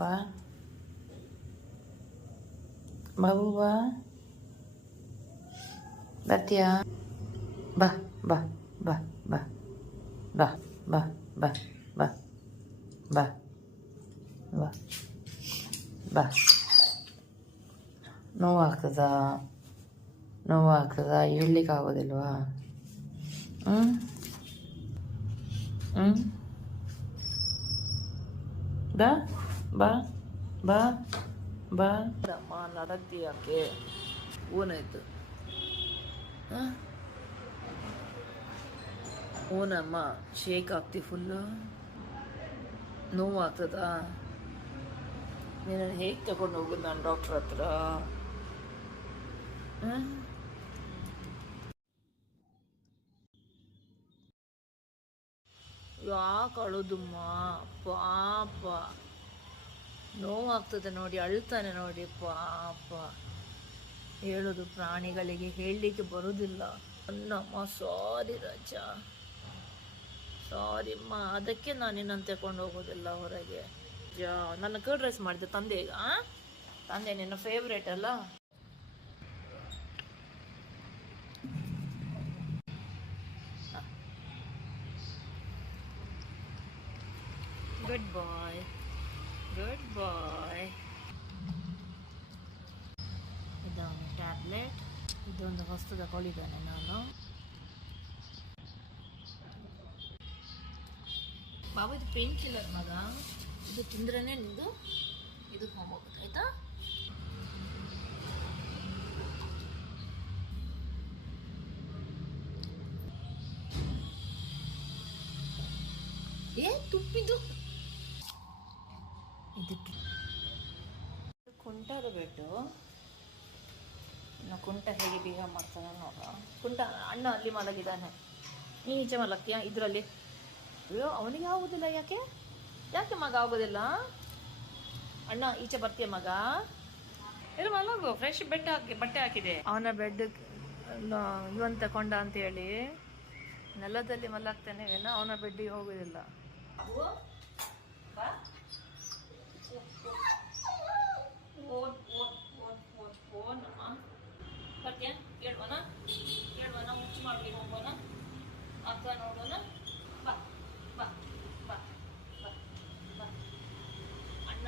ಬಾ ಬಾಬು ಬಾ, ಬರ್ತೀಯಾ? ಬಾ ಬಾ ಬಾ ಬಾ ಬಾ ಬಾ ಬಾ ಬಾ ಬಾ ಬಾ ಬಾ. ನೋವಾಗ್ತದಾ? ನೋವಾಗ್ತದಾ? ಹೇಳ್ಲಿಕ್ಕೆ ಆಗೋದಿಲ್ವಾ? ಹ್ಞೂ ಹ್ಞೂ ಬಾ ಬಾ ಬಾ ಬಾ. ಅಮ್ಮ ನಡಕ್ತಿ ಯಾಕೆ? ಊನಾಯ್ತು. ಹಾಂ ಊನಮ್ಮ ಶೇಕ್ ಆಗ್ತಿ ಫುಲ್ಲು. ನೋವಾಗ್ತದಾ? ನೀನು ಹೇಗೆ ತಗೊಂಡು ಹೋಗೋದು ನಾನು ಡಾಕ್ಟ್ರ್ ಹತ್ರ? ಹಾಂ ಯಾಕೆ ಅಳೋದಮ್ಮ? ಪಾಪ ನೋವಾಗ್ತದೆ ನೋಡಿ, ಅಳ್ತಾನೆ ನೋಡಿ ಪಾಪ. ಹೇಳೋದು ಪ್ರಾಣಿಗಳಿಗೆ ಹೇಳಲಿಕ್ಕೆ ಬರೋದಿಲ್ಲ. ಅನ್ನಮ್ಮ ಸಾರಿ ರಜ, ಸಾರಿಮ್ಮ. ಅದಕ್ಕೆ ನಾನು ನಿನ್ನನ್ನು ತಗೊಂಡು ಹೋಗೋದಿಲ್ಲ ಹೊರಗೆ. ನನ್ನ ಕರ್ಡ್ ರೈಸ್ ಮಾಡಿದೆ ತಂದೆ. ಈಗ ತಂದೆ ನಿನ್ನ ಫೇವ್ರೇಟ್ ಅಲ್ಲ. ಗುಡ್ ಬಾಯ್, ಗುಡ್ ಬಾಯ್. ಇದೊಂದು ಟ್ಯಾಬ್ಲೆಟ್, ಇದೊಂದು ಹೊಸ್ತು ತಗೊಳ್ಳಿದ್ದಾನೆ ನಾನು. ಬಾಬು ಇದು ಪೇನ್ ಕಿಲ್ಲರ್ ಮಗ. ಇದು ತಿಂದ್ರೇ ನಿಂದು ಇದು ಹೋಗೋದು, ಆಯ್ತಾ? ತುಪ್ಪಿದು ಇದು ಕುಂಟದ ಬೆಟ್ಟು. ಇನ್ನು ಕುಂಟ ಹೇಗೆ ಬಿಹೇವ್ ಮಾಡ್ತಾನೆ ನೋಡ. ಕುಂಟ ಅಣ್ಣ ಅಲ್ಲಿ ಮಲಗಿದ್ದಾನೆ, ನೀನು ಈಚೆ ಮಲಗ್ತೀಯಾ ಇದರಲ್ಲಿ? ಅಯ್ಯೋ ಅವನಿಗೆ ಆಗೋದಿಲ್ಲ. ಯಾಕೆ ಯಾಕೆ ಮಗ ಆಗೋದಿಲ್ಲ? ಅಣ್ಣ ಈಚೆ ಬರ್ತೀಯ ಮಗ? ಇಲ್ಲ ಮಲಗು, ಫ್ರೆಶ್ ಬೆಡ್ ಹಾಕಿ ಬಟ್ಟೆ ಹಾಕಿದೆ. ಅವನ ಬೆಡ್ ಇವನ್ ತಕೊಂಡ ಅಂತ ಹೇಳಿ ನೆಲದಲ್ಲಿ ಮಲಗ್ತಾನೆ, ಅವನ ಬೆಡ್ಡಿಗೆ ಹೋಗೋದಿಲ್ಲ. ಬರ್ತೀಯ? ಕೇಳುವನ ಕೇಳುವನ ಮುಚ್ಚು ಮಾಡ್ಲಿಕ್ಕೆ ಹೋಗೋಣ ಅಕ್ಕ ನೋಡೋಣ. ಬಾ ಬಾ ಬಾ ಬಾ ಬಾ. ಅಣ್ಣ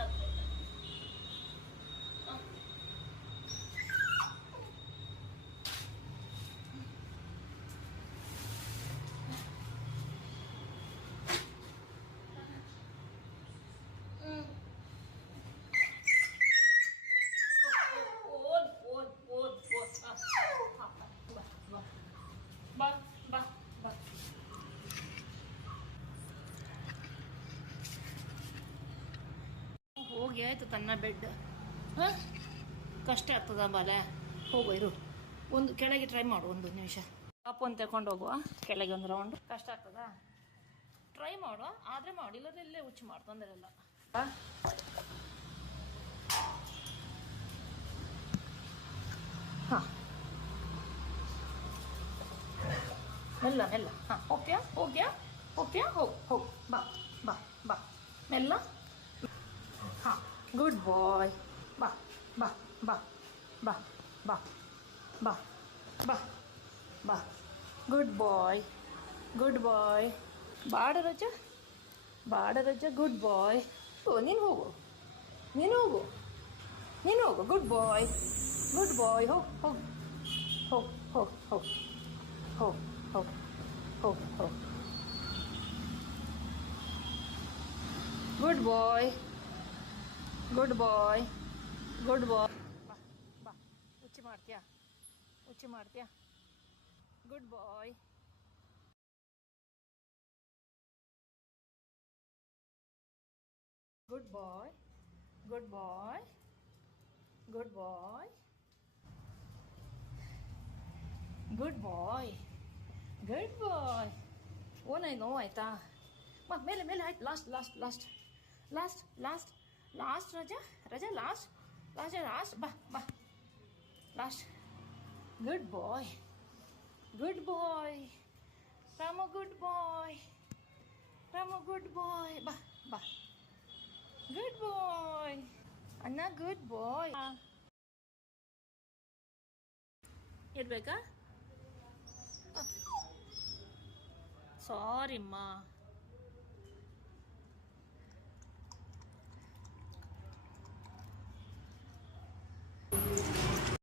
ಹೋಗಿ ಆಯ್ತು ತನ್ನ ಬೆಡ್. ಹಾಂ ಕಷ್ಟ ಆಗ್ತದ ಬಾಲೆ? ಹೋಗು ಇರು, ಒಂದು ಕೆಳಗೆ ಟ್ರೈ ಮಾಡು, ಒಂದು ನಿಮಿಷ. ಪಾಪನ್ನು ತಗೊಂಡು ಹೋಗುವ ಕೆಳಗೆ ಒಂದು ರೌಂಡ್. ಕಷ್ಟ ಆಗ್ತದಾ? ಟ್ರೈ ಮಾಡು, ಆದರೆ ಮಾಡಿ, ಇಲ್ಲದ್ರೆ ಇಲ್ಲೇ ಹುಚ್ಚು ಮಾಡು, ತೊಂದರೆ ಇಲ್ಲ. ಹಾಂ ಮೆಲ್ಲ ಮೆಲ್ಲ. ಹಾಂ ಹೋಗ್ತೀಯಾ? ಹೋಗ್ಯಾ? ಹೋಗ್ತೀಯಾ? ಹೋಗು ಹೋಗು. ಬಾ ಬಾ ಬಾ ಮೆಲ್ಲ. ಹಾಂ ಗುಡ್ ಬಾಯ್. ಬಾ ಬಾ ಬಾ ಬಾ ಬಾ ಬಾ ಬಾ ಬಾ. ಗುಡ್ ಬಾಯ್, ಗುಡ್ ಬಾಯ್. ಬಾಡ ರಜ, ಬಾಡ ರಜ. ಗುಡ್ ಬಾಯ್. ನೀನು ಹೋಗು, ನೀನು ಹೋಗು, ನೀನು ಹೋಗು. ಗುಡ್ ಬಾಯ್, ಗುಡ್ ಬಾಯ್. ಹೋಗು ಹೋಗು ಹೋಗು ಹೋಗು ಹೋಗು ಹೋಗು ಹೋಗು ಹೋಗು ಹೋಗು. ಗುಡ್ ಬಾಯ್, ಗುಡ್ ಬಾಯ್, ಗುಡ್ ಬಾಯ್. ಬಾ ಬಾ. ಹುಚ್ಚಿ ಮಾಡ್ತೀಯಾ? ಹುಚ್ಚಿ ಮಾಡ್ತೀಯಾ? ಗುಡ್ ಬಾಯ್. ಗುಡ್ ಬಾಯ್, ಗುಡ್ ಬಾಯ್, ಗುಡ್ ಬಾಯ್, ಗುಡ್ ಬಾಯ್, ಗುಡ್ ಬಾಯ್. ಓನಾಯ್ ನೋವಾಯ್ತಾ? ಮೇಲೆ ಮೇಲೆ ಆಯ್ತು. Last last last last last last ರಜಾ ರಜಾ ಲಾಸ್ಟ್ ಲಾಸ್ಟ್ ಲಾಸ್ಟ್. ಬಾ ಬಾ ಲಾಸ್ಟ್. ಗುಡ್ ಬಾಯ್, ಗುಡ್ ಬಾಯ್ ರಾಮು, ಗುಡ್ ಬಾಯ್ ರಾಮು, ಗುಡ್ ಬಾಯ್. ಬಾ ಬಾ ಗುಡ್ ಬಾಯ್. ಅಣ್ಣ ಗುಡ್ ಬಾಯ್. ಇರ್ಬೇಕಾ? ಸಾರಿಮ್ಮ.